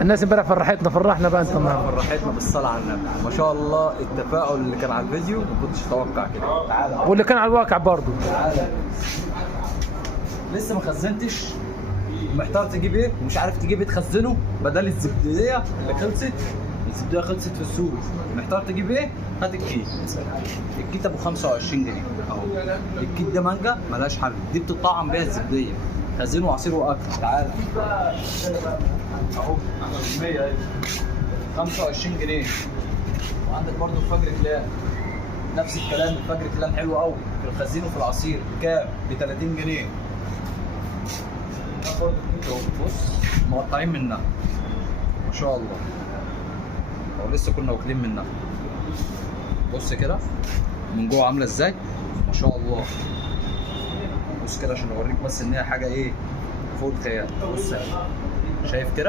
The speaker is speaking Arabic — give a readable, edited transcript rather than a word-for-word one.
الناس امبارح فرحنا بقى انت النهارده. فرحتنا بالصلاه على النبي، ما شاء الله التفاؤل اللي كان على الفيديو ما كنتش اتوقع كده. تعالى واللي كان على الواقع برضه. تعالى، لسه ما خزنتش، محتار تجيب ايه ومش عارف تجيب ايه تخزنه بدل الزبديه اللي خلصت. الزبديه خلصت في السوق، محتار تجيب ايه؟ هات الكيت. الكيت ابو 25 جنيه اهو. الكيت ده مانجا ملهاش حل، دي بتطعم بيها الزبديه، خزين وعصير واكل. تعالى اهو 100 25 جنيه. وعندك برضو الفجر كلام، نفس الكلام، الفجر كلام حلو قوي في الخزين وفي العصير. كام؟ ب 30 جنيه. برضو بص مقطعين منها ما شاء الله، او لسه كنا واكلين منها. بص كده من جوه عامله ازاي ما شاء الله. بص كده عشان اوريك بس ان هي حاجه ايه فوق الخيال. بص شايف كده.